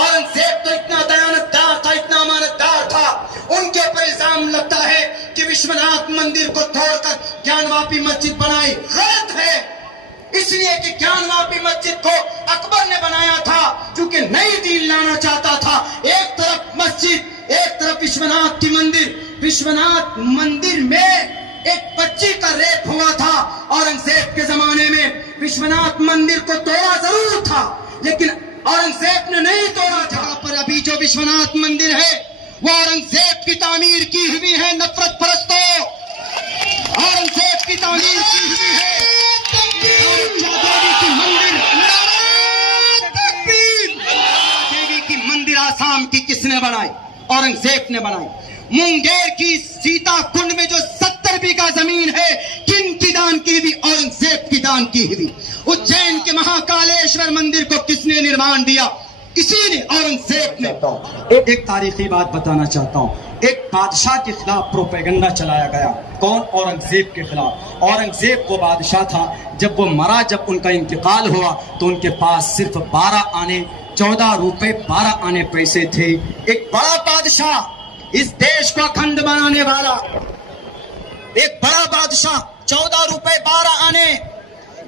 औरंगजेब तो इतना दयानतदार था, इतना अमानतदार था, उनके ऊपर इल्जाम लगता है कि विश्वनाथ मंदिर को तोड़कर ज्ञानवापी मस्जिद बनाई। गलत है, इसलिए कि ज्ञानवापी मस्जिद को अकबर ने बनाया था क्योंकि नई दीन लाना चाहता था। एक तरफ मस्जिद, एक तरफ विश्वनाथ की मंदिर। विश्वनाथ मंदिर में एक बच्ची का रेप हुआ था औरंगजेब के जमाने में। विश्वनाथ मंदिर को तोड़ा जरूर था, लेकिन औरंगजेब ने नहीं तोड़ा था। पर अभी जो विश्वनाथ मंदिर है वो औरंगजेब की तामीर की हुई है। नफरत परस्तों, औरंगजेब की तामीर की हुई है। देवी की मंदिर, देवी की मंदिर आसाम की किसने बनाई? औरंगजेब ने बनाई। मुंगेर की सीता कुंड में जो 70 बीघा जमीन है, किन की दान की हुई? औरंगजेब की दान की हुई। उज्जैन के महाकालेश्वर मंदिर को किसने निर्माण दिया? इसी ने, औरंगजेब ने। एक तारीखी बात बताना चाहता हूँ। एक बादशाह के खिलाफ प्रोपेगेंडा चलाया गया। कौन? औरंगजेब के खिलाफ। औरंगजेब वो बादशाह था, जब वो मरा, जब उनका इंतकाल हुआ तो उनके पास सिर्फ 12 आने 14 रुपए 12 आने पैसे थे। एक बड़ा बादशाह, इस देश को अखंड बनाने वाला एक बड़ा बादशाह, 14 रुपए 12 आने,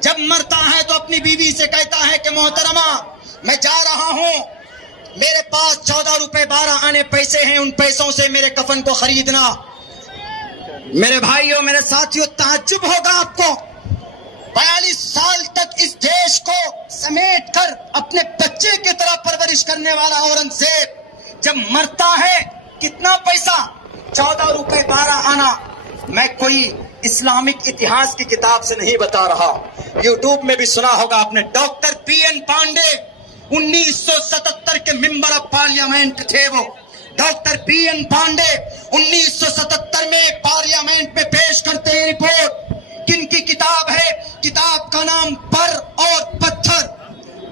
जब मरता है तो अपनी बीवी से कहता है कि मोहतरमा मैं जा रहा हूं, मेरे पास 14 रुपए 12 आने पैसे हैं, उन पैसों से मेरे कफन को खरीदना। मेरे भाइयों, मेरे साथियों, ताज्जुब होगा आपको, 42 साल तक इस देश को समेट कर अपने बच्चे की तरह परवरिश करने वाला औरंगजेब जब मरता है, कितना पैसा? 14 रुपए 12 आना। मैं कोई इस्लामिक इतिहास की किताब से नहीं बता रहा, यूट्यूब में भी सुना होगा आपने। डॉक्टर पीएन पांडे 1977 के मेंबर ऑफ पार्लियामेंट थे वो। डॉक्टर पीएन पांडे 1977 में पार्लियामेंट में पेश करते हैं रिपोर्ट। किनकी किताब है? किताब का नाम पर और पत्थर।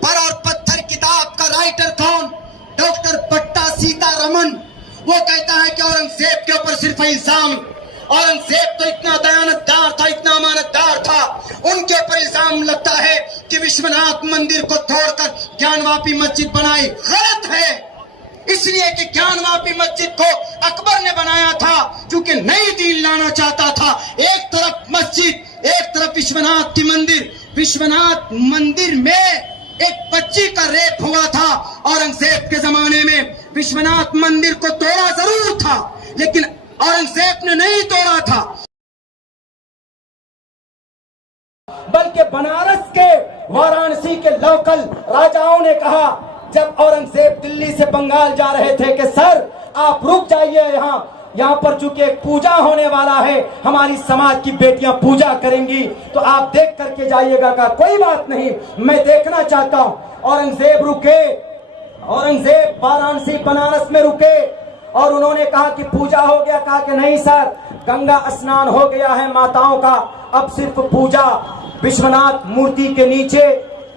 पर और पत्थर किताब का राइटर कौन? डॉक्टर पट्टा सीतारमन। वो कहता है कि औरंगजेब के ऊपर सिर्फ इल्जाम, औरंगजेब तो इतना दयानतदार था, इतना अमानतदार था, उनके ऊपर इल्जाम लगता है कि विश्वनाथ मंदिर को तोड़कर ज्ञानवापी मस्जिद बनाई। गलत है, इसलिए कि ज्ञानवापी मस्जिद को अकबर ने बनाया था क्योंकि नई दीन लाना चाहता था। एक तरफ मस्जिद, एक तरफ विश्वनाथ की मंदिर। विश्वनाथ मंदिर में एक बच्ची का रेप हुआ था औरंगजेब के जमाने में। विश्वनाथ मंदिर को तोड़ा जरूर था, लेकिन औरंगजेब ने नहीं तोड़ा था, बल्कि बनारस के, वाराणसी के लोकल राजाओं ने कहा, जब औरंगजेब दिल्ली से बंगाल जा रहे थे, कि सर आप रुक जाइए, यहाँ पर चूंकि एक पूजा होने वाला है, हमारी समाज की बेटियां पूजा करेंगी, तो आप देख करके जाइएगा। का कोई बात नहीं, मैं देखना चाहता हूं। औरंगजेब रुके, औरंगजेब वाराणसी बनारस में रुके और उन्होंने कहा कि पूजा हो गया? कहा कि नहीं सर, गंगा स्नान हो गया है माताओं का, अब सिर्फ पूजा विश्वनाथ मूर्ति के नीचे,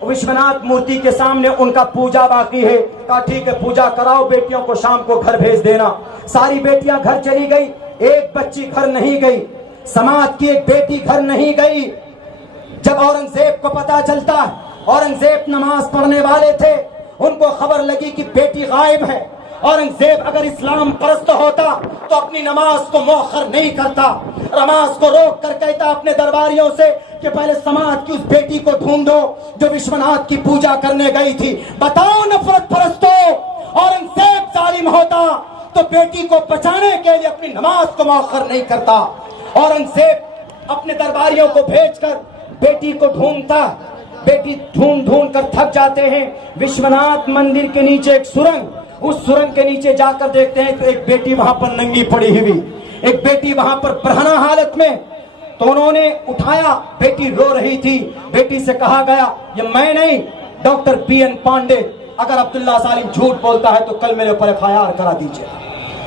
विश्वनाथ मूर्ति के सामने उनका पूजा बाकी है। कहा ठीक है, पूजा कराओ, बेटियों को शाम को घर भेज देना। सारी बेटियां घर चली गई, एक बच्ची घर नहीं गई, समाज की एक बेटी घर नहीं गई। जब औरंगजेब को पता चलता, औरंगजेब नमाज पढ़ने वाले थे, उनको खबर लगी कि बेटी गायब है। औरंगजेब अगर इस्लाम परस्त होता तो अपनी नमाज को मौखर नहीं करता, नमाज को रोक कर कहता अपने दरबारियों से कि पहले समाज की उस बेटी को ढूंढो जो विश्वनाथ की पूजा करने गई थी। बताओ नफरत परस्तों, औरंगजेब जालिम होता तो बेटी को बचाने के लिए अपनी नमाज को मौखर नहीं करता। औरंगजेब अपने दरबारियों को भेजकर बेटी को ढूंढता, बेटी ढूंढ ढूंढ कर थक जाते हैं। विश्वनाथ मंदिर के नीचे एक सुरंग, उस सुरंग के नीचे जाकर देखते हैं तो एक बेटी वहां पर नंगी पड़ी हुई, एक बेटी वहां पर बरहना हालत में। तो उन्होंने उठाया, बेटी रो रही थी। बेटी से कहा गया, ये मैं नहीं, डॉक्टर पीएन पांडे, अगर अब्दुल्ला सालिम झूठ बोलता है तो कल मेरे ऊपर एफआईआर करा दीजिए,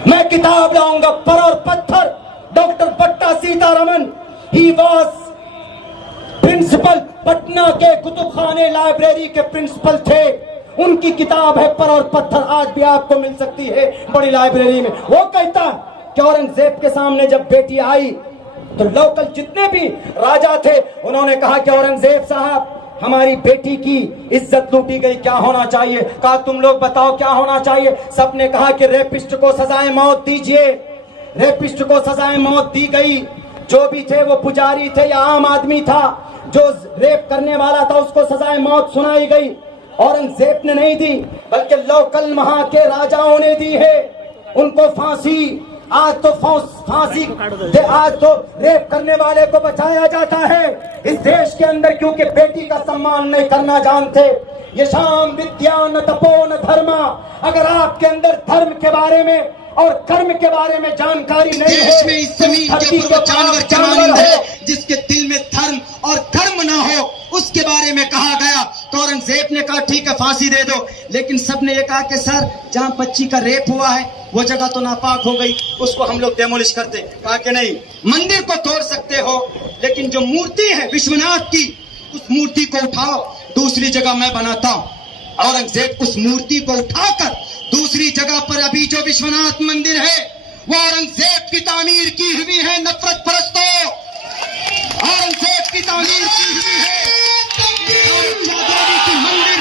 मैं किताब लाऊंगा। पर और पत्थर, doctor Patta Sitaraman, he was principal, Patna के कुतुबखाने लाइब्रेरी के प्रिंसिपल थे। उनकी किताब है पर और पत्थर, आज भी आपको मिल सकती है बड़ी लाइब्रेरी में। वो कहता कि औरंगजेब के सामने जब बेटी आई तो लोकल जितने भी राजा थे उन्होंने कहा कि औरंगजेब साहब हमारी बेटी की इज्जत लूटी गई, क्या होना चाहिए? कहा तुम लोग बताओ क्या होना चाहिए? सबने कहा कि रेपिस्ट को सजाए मौत दीजिए। रेपिस्ट को सजाए मौत दी गई। जो भी थे वो पुजारी थे या आम आदमी था, जो रेप करने वाला था उसको सजाए मौत सुनाई गई। औरंगजेब ने नहीं दी, बल्कि लोकल वहां के राजाओं ने दी है उनको फांसी। आज तो फांसी, आज तो रेप करने वाले को बचाया जाता है इस देश के अंदर, क्योंकि बेटी का सम्मान नहीं करना जानते। ये शाम विद्या न तपो न धर्मा। अगर आपके अंदर धर्म के बारे में और कर्म के बारे में जानकारी नहीं है, देश में इस जमीन के ऊपर जानवर जमानंद है, जिसके दिल में धर्म और कर्म ना हो, उसके बारे में कहा गया। तो औरंगजेब ने कहा ठीक है फांसी दे दो, लेकिन सबने ये कहा कि सर जहां बच्ची का रेप हुआ है वो जगह तो नापाक हो गई, उसको हम लोग डेमोलिश करते। कहा कि नहीं, मंदिर को तोड़ सकते हो, लेकिन जो मूर्ति है विश्वनाथ की, उस मूर्ति को उठाओ, दूसरी जगह मैं बनाता हूं। औरंगजेब उस मूर्ति को उठाकर दूसरी जगह पर अभी जो विश्वनाथ मंदिर है वो औरंगजेब की तामीर की हुई है। नफरत परस्तों, औरंगजेब की तामीर की हुई है देवी की मंदिर।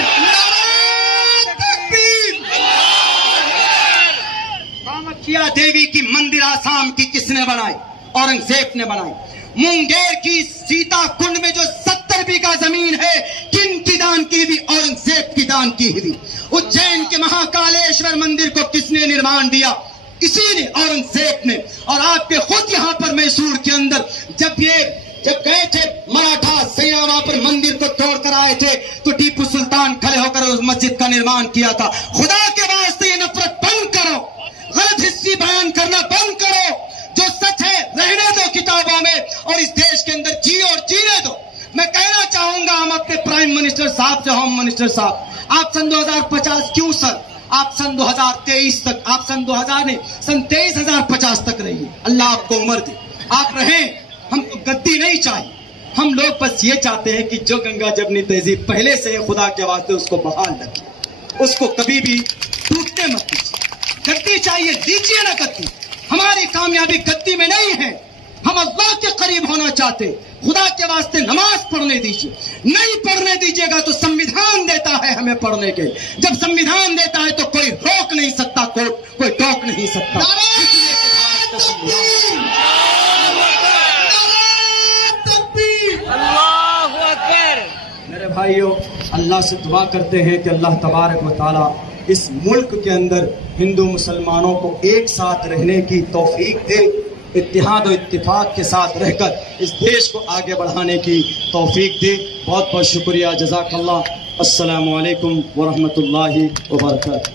कामाख्या देवी की मंदिर आसाम की किसने बनाई? औरंगजेब ने बनाई। मुंगेर की सीता कुंड में जो 70 बीघा जमीन है, किनकी दान की हुई? औरंगजेब की दान की हुई। उज्जैन के महाकालेश्वर मंदिर को किसने निर्माण दिया? इसी ने, औरंगजेब ने। और आपके खुद यहाँ पर मैसूर के अंदर जब गए थे मराठा सेना, वहां पर मंदिर को तोड़ कर आए थे, तो टीपू सुल्तान खड़े होकर उस मस्जिद का निर्माण किया था। खुदा के वास्ते ये नफरत बंद करो, गलत हिस्सी बयान करना बंद करो। जो सच है रहने दो किताबों में, और इस देश के अंदर जियो और जीने दो। मैं कहना चाहूंगा हम अपने प्राइम मिनिस्टर साहब से, होम मिनिस्टर साहब, आप सन 2050 क्यों सर? आप सन 2023 तक, आप सन 2000 नहीं, सन 23,050 तक रहिए। अल्लाह आपको उम्र दे, आप रहें। हमको गद्दी नहीं चाहिए, हम लोग बस ये चाहते हैं कि जो गंगा जमनी तहजीब पहले से है, खुदा के वास्ते उसको बहाल रखिए, उसको कभी भी टूटने मत दीजिए। गद्दी चाहिए, दीजिए ना गद्दी। हमारी कामयाबी गद्दी में नहीं है, हम अल्लाह के करीब होना चाहते। खुदा के वास्ते नमाज पढ़ने दीजिए। नहीं पढ़ने दीजिएगा तो संविधान देता है हमें पढ़ने के। जब संविधान देता है तो कोई रोक नहीं सकता, कोई टोक नहीं सकता। मेरे भाइयों, अल्लाह से दुआ करते हैं कि अल्लाह तबारक व तआला इस मुल्क के अंदर हिंदू मुसलमानों को एक साथ रहने की तौफीक दे, इत्तेहाद और इत्तिफाक के साथ रहकर इस देश को आगे बढ़ाने की तौफीक दे। बहुत बहुत शुक्रिया, जज़ाकल्लाह। अस्सलामु अलैकुम व रहमतुल्लाहि व बरकातहू।